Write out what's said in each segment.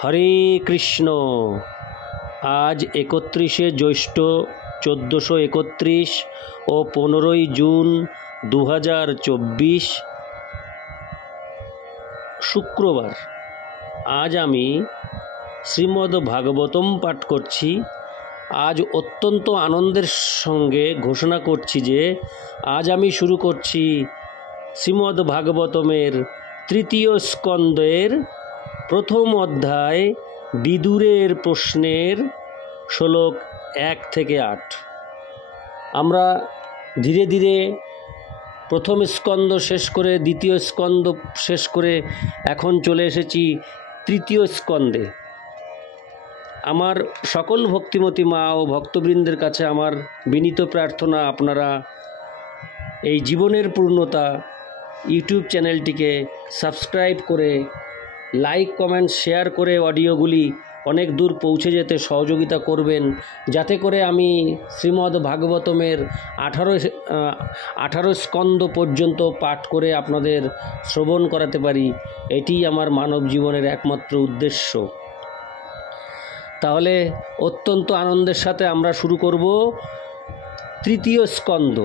হরে কৃষ্ণ। আজ 31শে জ্যৈষ্ঠ 1431 ও 15ই জুন 2024 শুক্রবার। আজ আমি শ্রীমদ্ ভাগবতম পাঠ করছি। আজ অত্যন্ত আনন্দের সঙ্গে ঘোষণা করছি যে আজ আমি শুরু করছি শ্রীমদ্ ভাগবতমের তৃতীয় স্কন্দের প্রথম অধ্যায় বিদুরের প্রশ্নের শ্লোক 1 থেকে 8। আমরা ধীরে ধীরে প্রথম স্কন্দ শেষ করে দ্বিতীয় স্কন্দ শেষ করে এখন চলে এসেছি তৃতীয় স্কন্দে। আমার সকল ভক্তিমতী মা ও ভক্তবৃন্দের কাছে আমার বিনীত প্রার্থনা, আপনারা এই জীবনের পূর্ণতা ইউটিউব চ্যানেলটিকে সাবস্ক্রাইব করে লাইক কমেন্ট শেয়ার করে অডিওগুলি অনেক দূর পৌঁছে যেতে সহযোগিতা করবেন, যাতে করে আমি শ্রীমদ্ ভাগবতমের 18 স্কন্দ পর্যন্ত পাঠ করে আপনাদের শ্রবণ করাতে পারি। এটি আমার মানব জীবনের একমাত্র উদ্দেশ্য। তাহলে অত্যন্ত আনন্দের সাথে আমরা শুরু করব তৃতীয় স্কন্দ,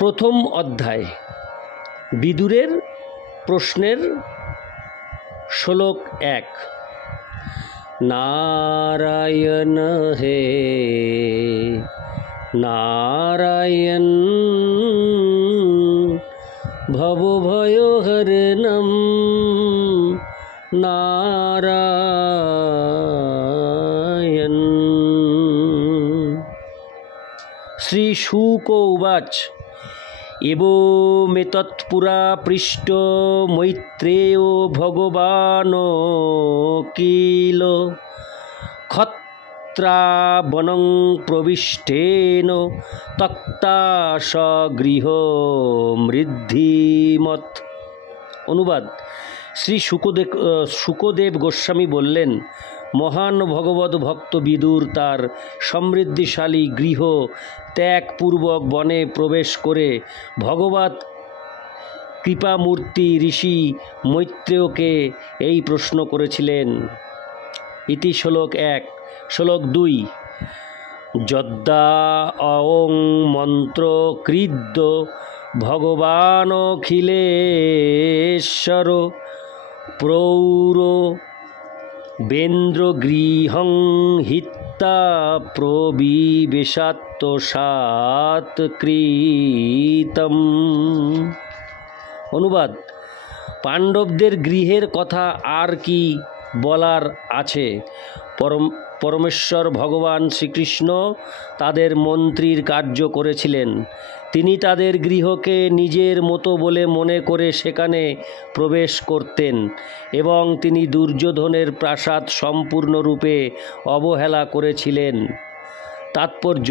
প্রথম অধ্যায় বিদুরের প্রশ্নের শ্লোক 1। নারায়ণ হে নারায়ণ ভবভয়হরণম নারায়ণ। শ্রী শুক উবাচ এবমেতৎপুরা পৃষ্ট মৈত্রেয় ভগবান কিল ক্ষত্রাবনং প্রবিষ্টেন তক্তা স্বগৃহ মৃদ্ধিমত। অনুবাদ: শ্রী শুকদেব গোস্বামী বললেন, মহান ভগবত ভক্ত বিদুর তার সমৃদ্ধিশালী গৃহ ত্যাগপূর্বক বনে প্রবেশ করে ভগবৎ কৃপামূর্তি ঋষি মৈত্রেয়কে এই প্রশ্ন করেছিলেন। ইতি শ্লোক 1। শ্লোক 2। যদ্দা অং মন্ত্র কৃদ্য ভগবান অখিলেশ্বর প্রৌর বেন্দ্রগৃহং হিত্তা প্রবিবেশাত্মসাৎ কৃতম। অনুবাদ: পাণ্ডবদের গৃহের কথা আর কি বলার আছে। পরমেশ্বর ভগবান শ্রীকৃষ্ণ তাদের মন্ত্রীর কার্য করেছিলেন। তিনি তাদের গৃহকে নিজের মতো বলে মনে করে সেখানে প্রবেশ করতেন এবং তিনি দুর্যোধনের প্রাসাদ সম্পূর্ণরূপে অবহেলা করেছিলেন। তাৎপর্য: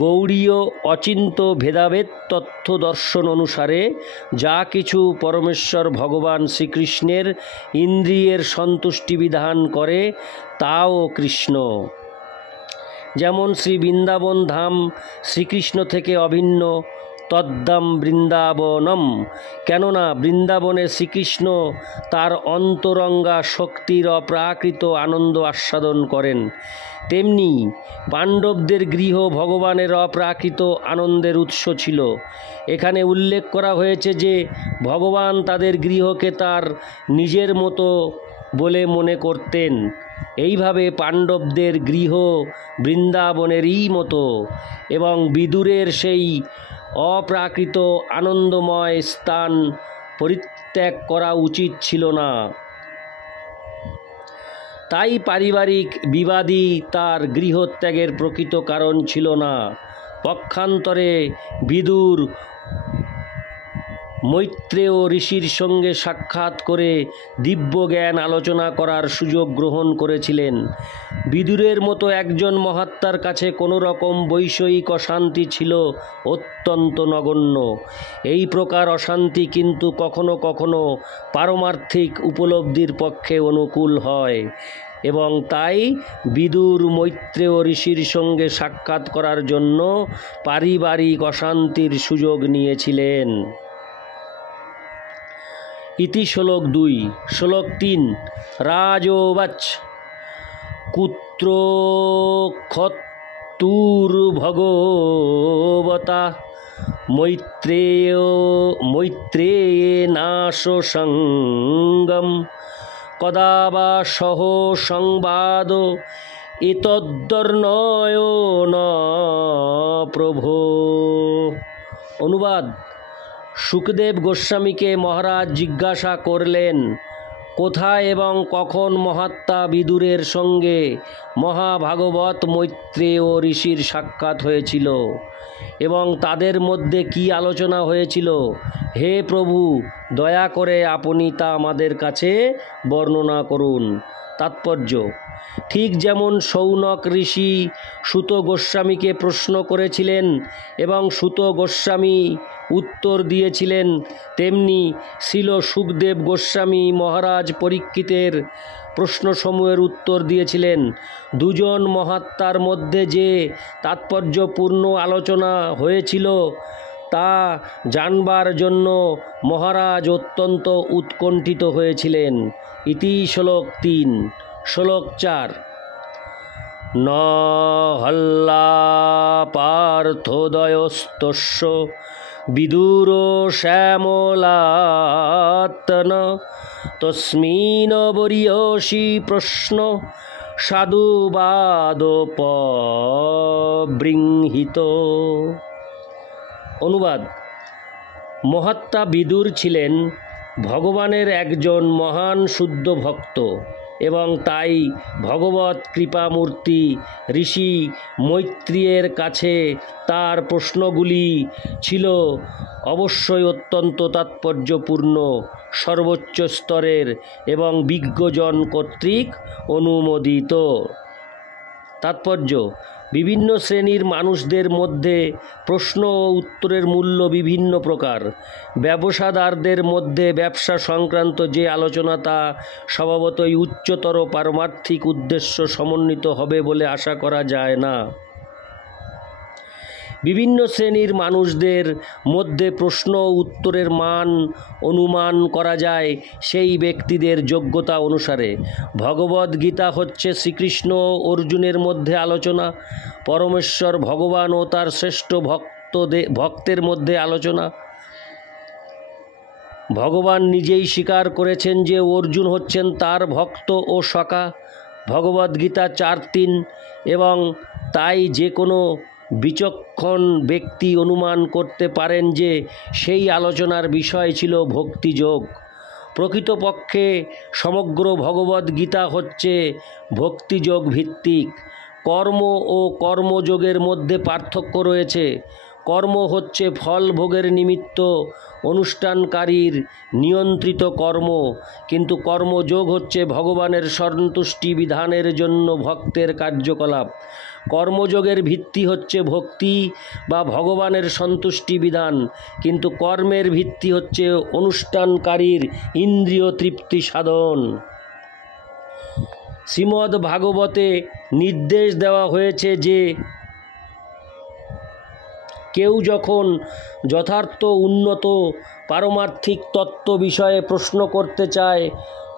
গৌড়ীয় অচিন্ত ভেদাভেদ তথ্য দর্শন অনুসারে যা কিছু পরমেশ্বর ভগবান শ্রীকৃষ্ণের ইন্দ্রিয়ের সন্তুষ্টি বিধান করে তাও কৃষ্ণ। যেমন শ্রী বৃন্দাবন ধাম শ্রীকৃষ্ণ থেকে অভিন্ন, তদ্ধাম বৃন্দাবনম। কেননা বৃন্দাবনে শ্রীকৃষ্ণ তার অন্তরঙ্গা শক্তির অপ্রাকৃত আনন্দ আস্বাদন করেন, তেমনি পাণ্ডবদের গৃহ ভগবানের অপ্রাকৃত আনন্দের উৎস ছিল। এখানে উল্লেখ করা হয়েছে যে ভগবান তাদের গৃহকে তার নিজের মতো বলে মনে করতেন। এইভাবে পাণ্ডবদের গৃহ বৃন্দাবনেরই মতো এবং বিদুরের সেই অপ্রাকৃত আনন্দময় স্থান পরিত্যাগ করা উচিত ছিল না। তাই পারিবারিক বিবাদই তার গৃহত্যাগের প্রকৃত কারণ ছিল না। পক্ষান্তরে বিদুর মৈত্রেয় ঋষির সঙ্গে সাক্ষাৎ করে দিব্য জ্ঞান আলোচনা করার সুযোগ গ্রহণ করেছিলেন। বিদুরের মতো একজন মহাত্মার কাছে কোনো রকম বৈষয়িক অশান্তি ছিল অত্যন্ত নগণ্য। এই প্রকার অশান্তি কিন্তু কখনো কখনো পারমার্থিক উপলব্ধির পক্ষে অনুকূল হয় এবং তাই বিদুর মৈত্রেয় ঋষির সঙ্গে সাক্ষাৎ করার জন্য পারিবারিক অশান্তির সুযোগ নিয়েছিলেন। ইতি শ্লোক 2। শ্লোক 3। রাজোবাচ কুত্র ক্ষত্তুর্ভগবতা মৈত্রেয়েনাশ সঙ্গম কদা বা সহ সংবাদ এতদ্বর্ণয় ন প্রভো। অনুবাদ: শুকদেব গোস্বামীকে মহারাজ জিজ্ঞাসা করলেন, কোথায় এবং কখন মহাত্মা বিদুরের সঙ্গে মহাভাগবত মৈত্রেয় ঋষির সাক্ষাৎ হয়েছিল এবং তাদের মধ্যে কি আলোচনা হয়েছিল। হে প্রভু, দয়া করে আপনি তা আমাদের কাছে বর্ণনা করুন। তাৎপর্য: ঠিক যেমন শৌনক ঋষি সূত গোস্বামীকে প্রশ্ন করেছিলেন এবং সূত গোস্বামী উত্তর দিয়েছিলেন, তেমনি ছিল শুকদেব গোস্বামী মহারাজ পরীক্ষিতের প্রশ্নসমূহের উত্তর দিয়েছিলেন। দুজন মহাত্মার মধ্যে যে তাৎপর্যপূর্ণ আলোচনা হয়েছিল তা জানবার জন্য মহারাজ অত্যন্ত উৎকণ্ঠিত হয়েছিলেন। ইতি শ্লোক 3। শ্লোক 4। ন হল্লা পার্থোদয়স্তস্য বিদুর শ্যামলাত্তন তস্মিন বরিয়সি প্রশ্ন সাধুবাদোপবৃংহিত। অনুবাদ: মহাত্মা বিদুর ছিলেন ভগবানের একজন মহান শুদ্ধ ভক্ত এবং তাই ভগবৎ কৃপামূর্তি ঋষি মৈত্রেয়ের কাছে তার প্রশ্নগুলি ছিল অবশ্যই অত্যন্ত তাৎপর্যপূর্ণ, সর্বোচ্চ স্তরের এবং বিজ্ঞজন কর্তৃক অনুমোদিত। তাৎপর্য: বিভিন্ন শ্রেণীর মানুষদের মধ্যে প্রশ্ন ও উত্তরের মূল্য বিভিন্ন প্রকার। ব্যবসাদারদের মধ্যে ব্যবসা সংক্রান্ত যে আলোচনা তা স্বভাবতই উচ্চতর পারমার্থিক উদ্দেশ্য সমন্বিত হবে বলে আশা করা যায় না। বিভিন্ন শ্রেণীর মানুষদের মধ্যে প্রশ্ন ও উত্তরের মান অনুমান করা যায় সেই ব্যক্তিদের যোগ্যতা অনুসারে। ভগবদ্গীতা হচ্ছে শ্রীকৃষ্ণ ও অর্জুনের মধ্যে আলোচনা, পরমেশ্বর ভগবান ও তার শ্রেষ্ঠ ভক্তের মধ্যে আলোচনা। ভগবান নিজেই স্বীকার করেছেন যে অর্জুন হচ্ছেন তার ভক্ত ও সখা। ভগবদ্গীতা 4:3 এবং তাই যে কোনো বিচক্ষণ ব্যক্তি অনুমান করতে পারেন যে সেই আলোচনার বিষয় ছিল ভক্তিযোগ। প্রকৃতপক্ষে সমগ্র ভগবদ্গীতা হচ্ছে ভক্তিযোগ ভিত্তিক। কর্ম ও কর্মযোগের মধ্যে পার্থক্য রয়েছে। কর্ম হচ্ছে ফল ভোগের নিমিত্ত অনুষ্ঠানকারীর নিয়ন্ত্রিত কর্ম, কিন্তু কর্মযোগ হচ্ছে ভগবানের সন্তুষ্টি বিধানের জন্য ভক্তের কার্যকলাপ। কর্মযোগের ভিত্তি হচ্ছে ভক্তি বা ভগবানের সন্তুষ্টি বিধান, কিন্তু কর্মের ভিত্তি হচ্ছে অনুষ্ঠানকারীর ইন্দ্রিয় তৃপ্তি সাধন। শ্রীমদ্ ভাগবতে নির্দেশ দেওয়া হয়েছে যে কেউ যখন যথার্থ উন্নত পারমার্থিক তত্ত্ব বিষয়ে প্রশ্ন করতে চায়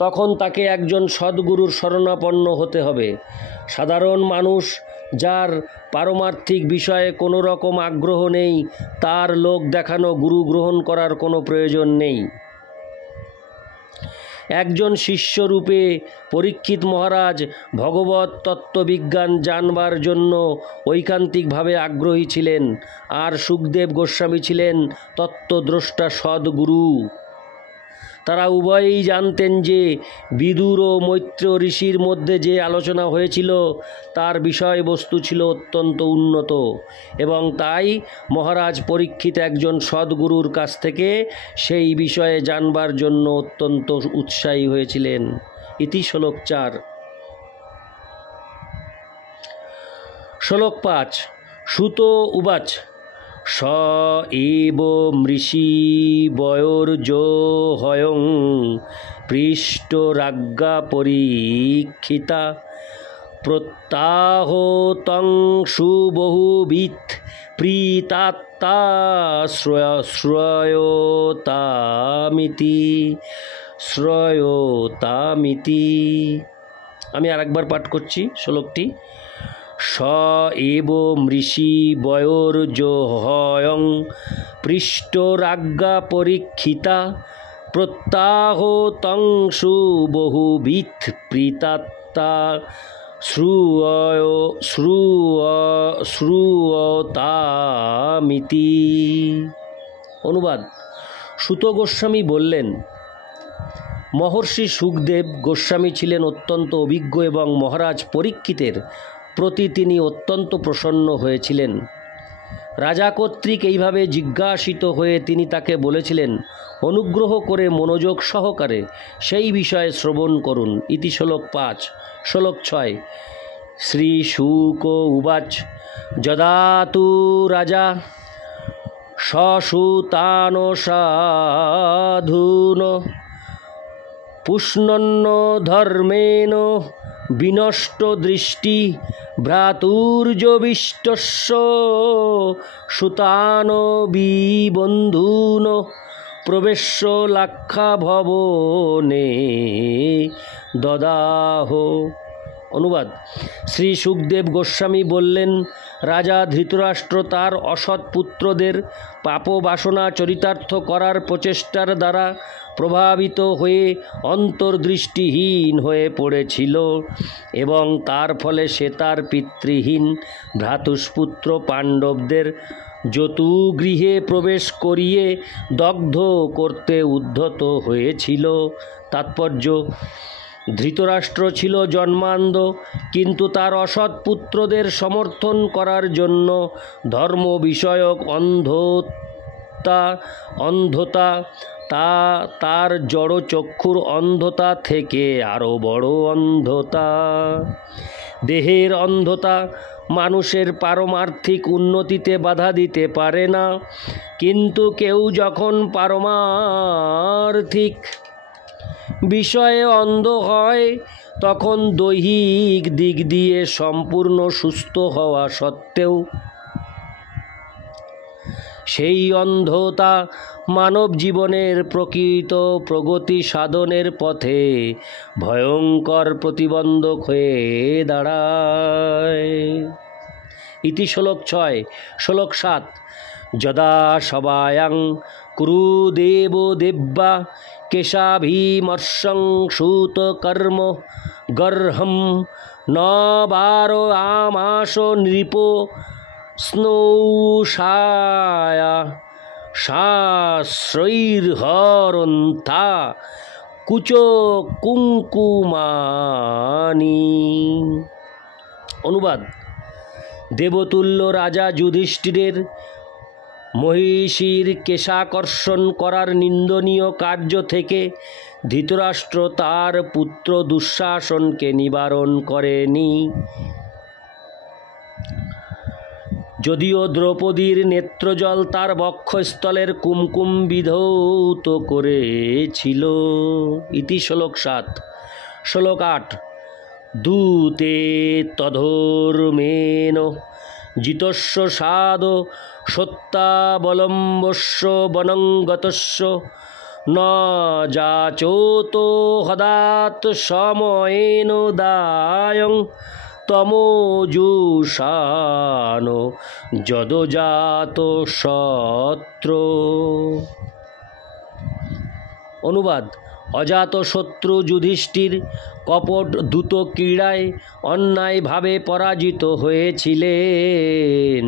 তখন তাকে একজন সদ্গুরুর শরণাপন্ন হতে হবে। সাধারণ মানুষ যার পারমার্থিক বিষয়ে কোনো রকম আগ্রহ নেই তার লোক দেখানো গুরু গ্রহণ করার কোনো প্রয়োজন নেই। একজন শিষ্যরূপে পরীক্ষিত মহারাজ ভগবত তত্ত্ববিজ্ঞান জানবার জন্য ঐকান্তিকভাবে আগ্রহী ছিলেন, আর শুকদেব গোস্বামী ছিলেন তত্ত্বদ্রষ্টা সদ্গুরু। তারা উভয়েই জানতেন যে বিদুর ও মৈত্রেয় ঋষির মধ্যে যে আলোচনা হয়েছিল তার বিষয়বস্তু ছিল অত্যন্ত উন্নত এবং তাই মহারাজ পরীক্ষিত একজন সদ্গুরুর কাছ থেকে সেই বিষয়ে জানবার জন্য অত্যন্ত উৎসাহী হয়েছিলেন। ইতি শ্লোক 4। শ্লোক 5। সুত উবাচ স এব মৃষি বয়োর্জো হয়ং পৃষ্ট রাজ্ঞা পরীক্ষিতা প্রত্যাহ তং সুবহুবিৎ প্রীতাত্ম তা শ্রয়তামিতি শ্রয়তামিতি। আমি আরেকবার পাঠ করছি শ্লোকটি। স এব মৃষি বয়োর্জহয়ং পৃষ্টরাজ্ঞা পরীক্ষিতা প্রত্যাহ তং সুবহুবিধ প্রীতাত্তা শ্রুয়তামিতি। অনুবাদ: সূত গোস্বামী বললেন, মহর্ষি সুখদেব গোস্বামী ছিলেন অত্যন্ত অভিজ্ঞ এবং মহারাজ পরীক্ষিতের প্রতি তিনি অত্যন্ত প্রসন্ন হয়েছিলেন। রাজা কর্তৃক এইভাবে জিজ্ঞাসিত হয়ে তিনি তাকে বলেছিলেন, অনুগ্রহ করে মনোযোগ সহকারে সেই বিষয়ে শ্রবণ করুন। ইতি শ্লোক 5। শ্লোক 6। শ্রী শুক উবাচ যদা তু রাজা সসুতান সাধুন পুষ্ণন্ন ধর্মেণ বিনষ্ট দৃষ্টি ভ্রাতুর্যবিষ্টস্য সুতান বিবন্ধূন প্রবেশ্য লাক্ষা ভবনে দদাহ। অনুবাদ: শ্রী সুখদেব গোস্বামী বললেন, রাজা ধৃতরাষ্ট্র তার অসৎ পুত্রদের পাপবাসনা চরিতার্থ করার প্রচেষ্টার দ্বারা প্রভাবিত হয়ে অন্তর্দৃষ্টিহীন হয়ে পড়েছিল এবং তার ফলে সে তার পিতৃহীন ভ্রাতুষ্পুত্র পাণ্ডবদের যতুগৃহে প্রবেশ করিয়ে দগ্ধ করতে উদ্ধত হয়েছিল। তাৎপর্য: ধৃতরাষ্ট্র ছিল জন্মান্ধ, কিন্তু তার অসৎ পুত্রদের সমর্থন করার জন্য ধর্ম বিষয়ক অন্ধতা তার জড় চক্ষুর অন্ধতা থেকে আরও বড় অন্ধতা। দেহের অন্ধতা মানুষের পারমার্থিক উন্নতিতে বাধা দিতে পারে না, কিন্তু কেউ যখন পারমার্থিক বিষয়ে অন্ধ হয় তখন দৈহিক দিক দিয়ে সম্পূর্ণ সুস্থ হওয়া সত্ত্বেও সেই অন্ধতা মানব জীবনের প্রকৃত প্রগতি সাধনের পথে ভয়ঙ্কর প্রতিবন্ধক হয়ে দাঁড়ায়। ইতি শ্লোক 6। শ্লোক 7। যদা সবায়াং কুরু দেব দেব্যা কেশাভিমর্ষং সুত কর্ম গর্হম ন বারো আমাস নৃপো স্নৌষায়া শাস্ত্রৈর্হরন্তা কুচ কুঙ্কুমানি। অনুবাদ: দেবতুল্য রাজা যুধিষ্ঠিরের মহিষীর কেশাকর্ষণ করার নিন্দনীয় কার্য থেকে ধৃতরাষ্ট্র তার পুত্র দুঃশাসনকে নিবারণ করেনি। যদিও দ্রৌপদীর নেত্রজল তার বক্ষস্থলের কুমকুম বিধৌত করেছিল। ইতি শ্লোক 7। শ্লোক 8। দূতে তধর্মেণ জিতস্য সাদ সত্যাবলম্বস্য বনঙ্গতস্য ন যাচোত হদাত সময়েন দায়ং তমোজুষান যদজাত শত্রু। অনুবাদ: অজাতশত্রু যুধিষ্ঠির কপট দ্রুত ক্রীড়ায় অন্যায়ভাবে পরাজিত হয়েছিলেন,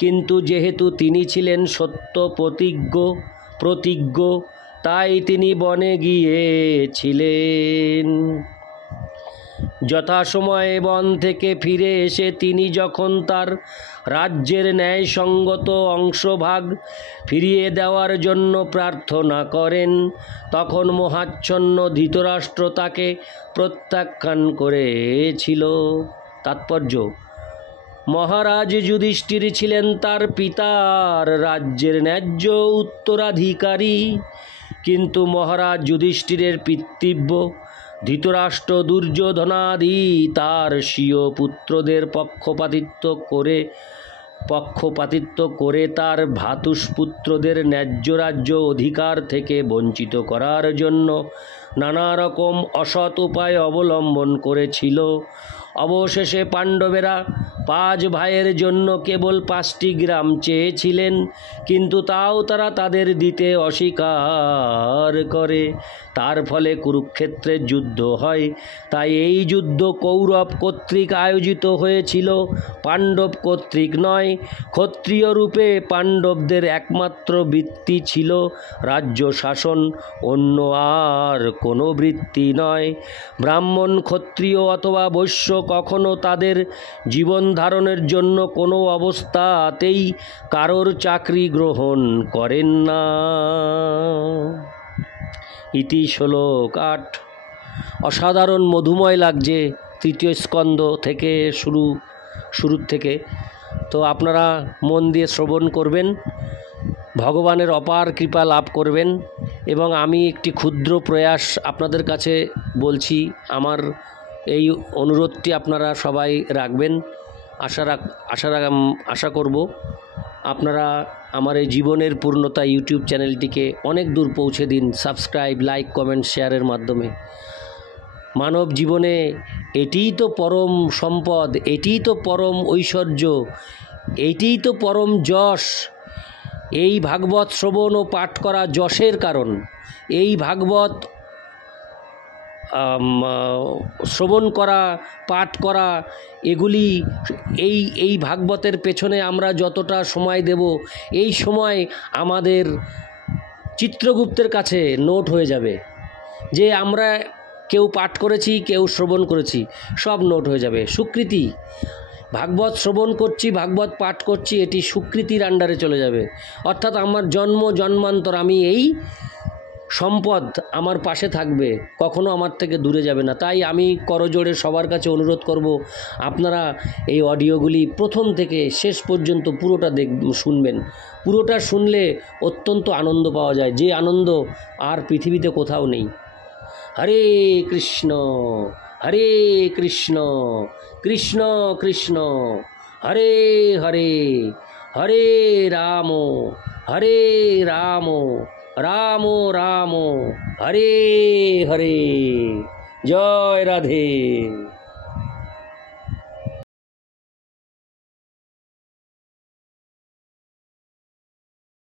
কিন্তু যেহেতু তিনি ছিলেন সত্য প্রতিজ্ঞ তাই তিনি বনে গিয়েছিলেন। যথাসময়ে বন থেকে ফিরে এসে তিনি যখন তার রাজ্যের ন্যায়সঙ্গত অংশভাগ ফিরিয়ে দেওয়ার জন্য প্রার্থনা করেন, তখন মোহাচ্ছন্ন ধৃতরাষ্ট্র তাকে প্রত্যাখ্যান করেছিল। তাৎপর্য: মহারাজ যুধিষ্ঠির ছিলেন তার পিতার রাজ্যের ন্যায্য উত্তরাধিকারী, কিন্তু মহারাজ যুধিষ্ঠিরের পিতৃব্য ধৃতরাষ্ট্র দুর্যোধনাদি তার স্বীয় পুত্রদের পক্ষপাতিত্ব করে পক্ষপাতিত্ব করে তার ভ্রাতুষ্পুত্রদের ন্যায্য রাজ্য অধিকার থেকে বঞ্চিত করার জন্য নানা রকম অসৎ উপায় অবলম্বন করেছিল। অবশেষে পাণ্ডবেরা 5 ভাইয়ের জন্য কেবল 5টি গ্রাম চেয়েছিলেন, কিন্তু তাও তারা তাদের দিতে অস্বীকার করে। তার ফলে কুরুক্ষেত্রের যুদ্ধ হয়। তাই এই যুদ্ধ কৌরব কর্তৃক আয়োজিত হয়েছিল, পাণ্ডব কর্তৃক নয়। ক্ষত্রিয় রূপে পাণ্ডবদের একমাত্র বৃত্তি ছিল রাজ্য শাসন, অন্য আর কোনো বৃত্তি নয়। ব্রাহ্মণ, ক্ষত্রিয় অথবা বৈশ্য কখনো তাদের জীবন ধারণের জন্য কোনো অবস্থাতেই কারোর চাকরি গ্রহণ করেন না। ইতি শ্লোক 8। অসাধারণ মধুময় লাগছে 3য় স্কন্ধ থেকে শুরুর থেকে। তো আপনারা মন দিয়ে শ্রবণ করবেন, ভগবানের অপার কৃপা লাভ করবেন। এবং আমি একটি ক্ষুদ্র প্রয়াস আপনাদের কাছে বলছি, আমার এই অনুরোধটি আপনারা সবাই রাখবেন। আশা করব আপনারা আমার এই জীবনের পূর্ণতা ইউটিউব চ্যানেলটিকে অনেক দূর পৌঁছে দিন সাবস্ক্রাইব, লাইক, কমেন্ট, শেয়ারের মাধ্যমে। মানব জীবনে এটিই তো পরম সম্পদ, এটিই তো পরম ঐশ্বর্য, এটিই তো পরম যশ। এই ভাগবত শ্রবণ ও পাঠ করা যশের কারণ। এই ভাগবত শ্রবণ করা, পাঠ করা, এগুলি এই ভাগবতের পেছনে আমরা যতটা সময় দেব, এই সময় আমাদের চিত্রগুপ্তের কাছে নোট হয়ে যাবে যে আমরা কেউ পাঠ করেছি, কেউ শ্রবণ করেছি, সব নোট হয়ে যাবে। স্বীকৃতি, ভাগবত শ্রবণ করছি, ভাগবত পাঠ করছি, এটি স্বীকৃতির আন্ডারে চলে যাবে। অর্থাৎ আমার জন্মান্তর আমি এই সম্পদ আমার পাশে থাকবে, কখনো আমার থেকে দূরে যাবে না। তাই আমি করজোড়ে সবার কাছে অনুরোধ করব, আপনারা এই অডিওগুলি প্রথম থেকে শেষ পর্যন্ত পুরোটা শুনবেন। পুরোটা শুনলে অত্যন্ত আনন্দ পাওয়া যায়, যে আনন্দ আর পৃথিবীতে কোথাও নেই। হরে কৃষ্ণ হরে কৃষ্ণ কৃষ্ণ কৃষ্ণ হরে হরে, হরে রাম হরে রাম রাম রাম হরে হরে। জয় রাধে।